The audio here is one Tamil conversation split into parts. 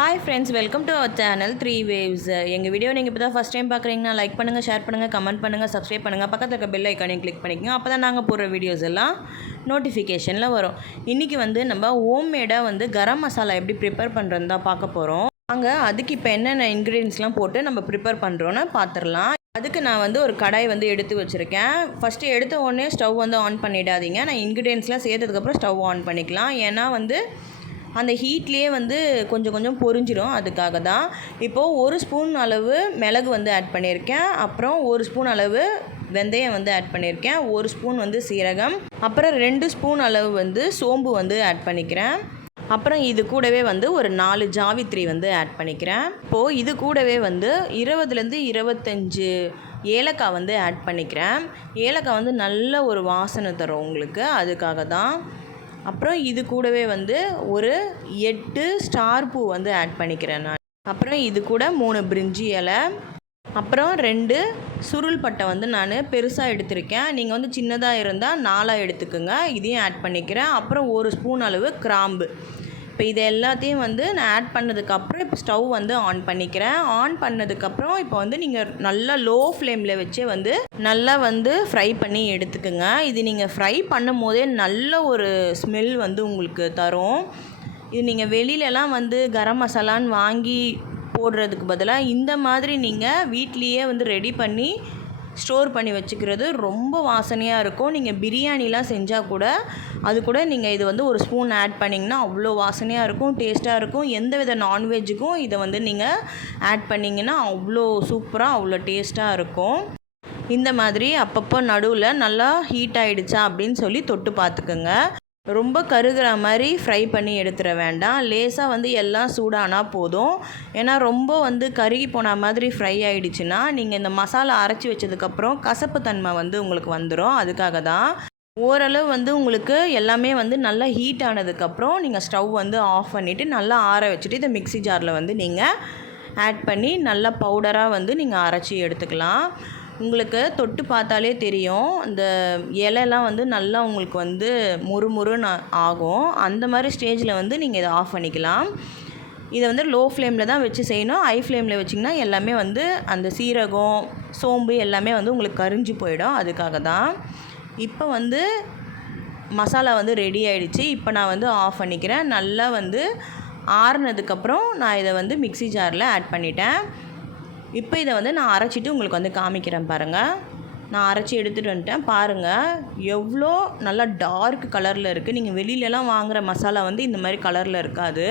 Hi friends welcome to our channel three waves எங்கள் வீடியோ நீங்கள் இப்போ தான் ஃபஸ்ட் டைம் பார்க்குறீங்கன்னா லைக் பண்ணுங்கள் ஷேர் பண்ணுங்கள் கமெண்ட் பண்ணுங்கள் சப்ஸ்கிரைப் பண்ணுங்கள் பக்கத்தில் இருக்க பெல் ஐக்கானையும் கிளிக் பண்ணிக்கோங்க. அப்போ தான் நாங்கள் போடுற வீடியோஸ் எல்லாம் நோட்டிஃபிகேஷனில் வரும். இன்றைக்கி வந்து நம்ம ஹோம்மேடாக வந்து கரம் மசாலா எப்படி ப்ரிப்பேர் பண்ணுறது தான் பார்க்க போகிறோம் அங்கே அதுக்கு இப்போ என்னென்ன இன்க்ரீடியன்ஸ்லாம் போட்டு நம்ம ப்ரிப்பேர் பண்ணுறோன்னு பார்த்துடலாம் அதுக்கு நான் வந்து ஒரு கடாய் வந்து எடுத்து வச்சுருக்கேன். ஃபஸ்ட்டு எடுத்த உடனே ஸ்டவ் வந்து ஆன் பண்ணிடாதீங்க. நான் இன்க்ரீடியன்ஸ்லாம் சேர்த்ததுக்கப்புறம் ஸ்டவ் ஆன் பண்ணிக்கலாம். ஏன்னா வந்து அந்த ஹீட்லேயே வந்து கொஞ்சம் கொஞ்சம் பொரிஞ்சிடும் அதுக்காக தான் இப்போது ஒரு ஸ்பூன் அளவு மிளகு வந்து ஆட் பண்ணியிருக்கேன். அப்புறம் ஒரு ஸ்பூன் அளவு வெந்தயம் வந்து ஆட் பண்ணியிருக்கேன். ஒரு ஸ்பூன் வந்து சீரகம். அப்புறம் ரெண்டு ஸ்பூன் அளவு வந்து சோம்பு வந்து ஆட் பண்ணிக்கிறேன். அப்புறம் இது கூடவே வந்து ஒரு நாலு ஜாவித்ரி வந்து ஆட் பண்ணிக்கிறேன். இப்போது இது கூடவே வந்து இருபதுலேருந்து இருபத்தஞ்சு ஏலக்காய் வந்து ஆட் பண்ணிக்கிறேன். ஏலக்காய் வந்து நல்ல ஒரு வாசனை தரும் உங்களுக்கு. அதுக்காக தான் அப்புறம் இது கூடவே வந்து ஒரு எட்டு ஸ்டார் பூ வந்து ஆட் பண்ணிக்கிறேன் நான். அப்புறம் இது கூட மூணு பிரிஞ்சி இலை. அப்புறம் ரெண்டு சுருள் பட்டை வந்து நான் பெருசாக எடுத்திருக்கேன். நீங்கள் வந்து சின்னதாக இருந்தால் நாலாக எடுத்துக்கோங்க. இதையும் ஆட் பண்ணிக்கிறேன். அப்புறம் ஒரு ஸ்பூன் அளவு கிராம்பு. இப்போ இது எல்லாத்தையும் வந்து நான் ஆட் பண்ணதுக்கப்புறம் இப்போ ஸ்டவ் வந்து ஆன் பண்ணிக்கிறேன். ஆன் பண்ணதுக்கப்புறம் இப்போ வந்து நீங்கள் நல்லா லோ ஃப்ளேமில் வச்சே வந்து நல்லா வந்து ஃப்ரை பண்ணி எடுத்துக்கோங்க. இது நீங்கள் ஃப்ரை பண்ணும் போதே நல்ல ஒரு ஸ்மெல் வந்து உங்களுக்கு தரும். இது நீங்கள் வெளியிலலாம் வந்து கரம் மசாலான்னு வாங்கி போடுறதுக்கு பதிலாக இந்த மாதிரி நீங்கள் வீட்லேயே வந்து ரெடி பண்ணி ஸ்டோர் பண்ணி வச்சுக்கிறது ரொம்ப வாசனையாக இருக்கும். நீங்கள் பிரியாணிலாம் செஞ்சால் கூட அது கூட நீங்கள் இது வந்து ஒரு ஸ்பூன் ஆட் பண்ணிங்கன்னா அவ்வளோ வாசனையாக இருக்கும் டேஸ்ட்டாக இருக்கும். எந்த வித நான்வெஜ்ஜுக்கும் இதை வந்து நீங்கள் ஆட் பண்ணிங்கன்னா அவ்வளோ சூப்பராக அவ்வளோ டேஸ்ட்டாக இருக்கும். இந்த மாதிரி அப்பப்போ நடுவில் நல்லா ஹீட் ஆகிடுச்சா அப்படின்னு சொல்லி தொட்டு பார்த்துக்குங்க. ரொம்ப கருகிற மாதிரி ஃப்ரை பண்ணி எடுத்துட வேண்டாம். லேசாக வந்து எல்லாம் சூடானால் போதும். ஏன்னா ரொம்ப வந்து கருகி போன மாதிரி ஃப்ரை ஆகிடுச்சுன்னா நீங்கள் இந்த மசாலா அரைச்சி வச்சதுக்கப்புறம் கசப்பு தன்மை வந்து உங்களுக்கு வந்துடும் அதுக்காக தான். ஓரளவு வந்து உங்களுக்கு எல்லாமே வந்து நல்லா ஹீட் ஆனதுக்கப்புறம் நீங்கள் ஸ்டவ் வந்து ஆஃப் பண்ணிவிட்டு நல்லா ஆற வச்சுட்டு இந்த மிக்சி ஜாரில் வந்து நீங்கள் ஆட் பண்ணி நல்லா பவுடராக வந்து நீங்கள் அரைச்சி எடுத்துக்கலாம். உங்களுக்கு தொட்டு பார்த்தாலே தெரியும். இந்த இலைலாம் வந்து நல்லா உங்களுக்கு வந்து முறுமுறுன்னு ஆகும். அந்த மாதிரி ஸ்டேஜில் வந்து நீங்கள் இதை ஆஃப் பண்ணிக்கலாம். இதை வந்து லோ ஃப்ளேமில் தான் வச்சு செய்யணும். ஹை ஃப்ளேமில் வச்சிங்கன்னா எல்லாமே வந்து அந்த சீரகம் சோம்பு எல்லாமே வந்து உங்களுக்கு கரிஞ்சு போயிடும். அதுக்காக தான். இப்போ வந்து மசாலா வந்து ரெடி ஆகிடுச்சு இப்போ நான் வந்து ஆஃப் பண்ணிக்கிறேன். நல்லா வந்து ஆறுனதுக்கப்புறம் நான் இதை வந்து மிக்சி ஜாரில் ஆட் பண்ணிட்டேன். இப்போ இதை வந்து நான் அரைச்சிட்டு உங்களுக்கு வந்து காமிக்கிறேன் பாருங்கள் நான் அரைச்சி எடுத்துகிட்டு வந்துட்டேன். பாருங்கள் எவ்வளோ நல்லா டார்க் கலரில் இருக்குது நீங்கள் வெளியிலலாம் வாங்குகிற மசாலா வந்து இந்த மாதிரி கலரில் இருக்காது.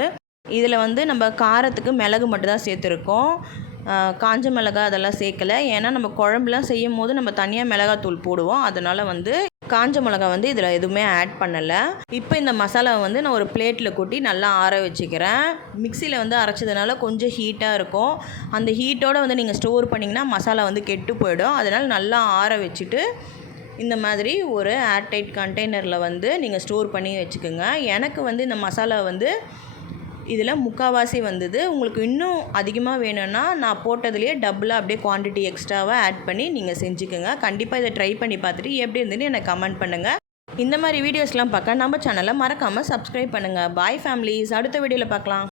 இதில் வந்து நம்ம காரத்துக்கு மிளகு மட்டும்தான் சேர்த்துருக்கோம். காஞ்ச மிளகா அதெல்லாம் சேர்க்கலை. ஏன்னா நம்ம குழம்புலாம் செய்யும் போது நம்ம தனியாக மிளகாத்தூள் போடுவோம். அதனால் வந்து காஞ்ச மிளகா வந்து இதில் எதுவுமே ஆட் பண்ணலை. இப்போ இந்த மசாலாவை வந்து நான் ஒரு பிளேட்டில் கொட்டி நல்லா ஆற வச்சுக்கிறேன். மிக்சியில் வந்து அரைச்சதுனால கொஞ்சம் ஹீட்டாக இருக்கும். அந்த ஹீட்டோடு வந்து நீங்கள் ஸ்டோர் பண்ணிங்கன்னா மசாலா வந்து கெட்டு போயிடும். அதனால் நல்லா ஆற வச்சுட்டு இந்த மாதிரி ஒரு ஏர்டைட் கண்டெய்னரில் வந்து நீங்கள் ஸ்டோர் பண்ணி வச்சுக்கோங்க. எனக்கு வந்து இந்த மசாலா வந்து இதில் முக்கால்வாசி வந்தது. உங்களுக்கு இன்னும் அதிகமாக வேணும்னா நான் போட்டதுலேயே டபுளாக அப்படியே குவான்டிட்டி எக்ஸ்ட்ராவாக ஆட் பண்ணி நீங்கள் செஞ்சுக்கோங்க. கண்டிப்பாக இதை ட்ரை பண்ணி பார்த்துட்டு எப்படி இருந்துன்னு எனக்கு கமெண்ட் பண்ணுங்கள் இந்த மாதிரி வீடியோஸ்லாம் பார்க்க நம்ம சேனலை மறக்காமல் சப்ஸ்கிரைப் பண்ணுங்கள் பாய் ஃபேமிலிஸ் அடுத்த வீடியோவில் பார்க்கலாம்.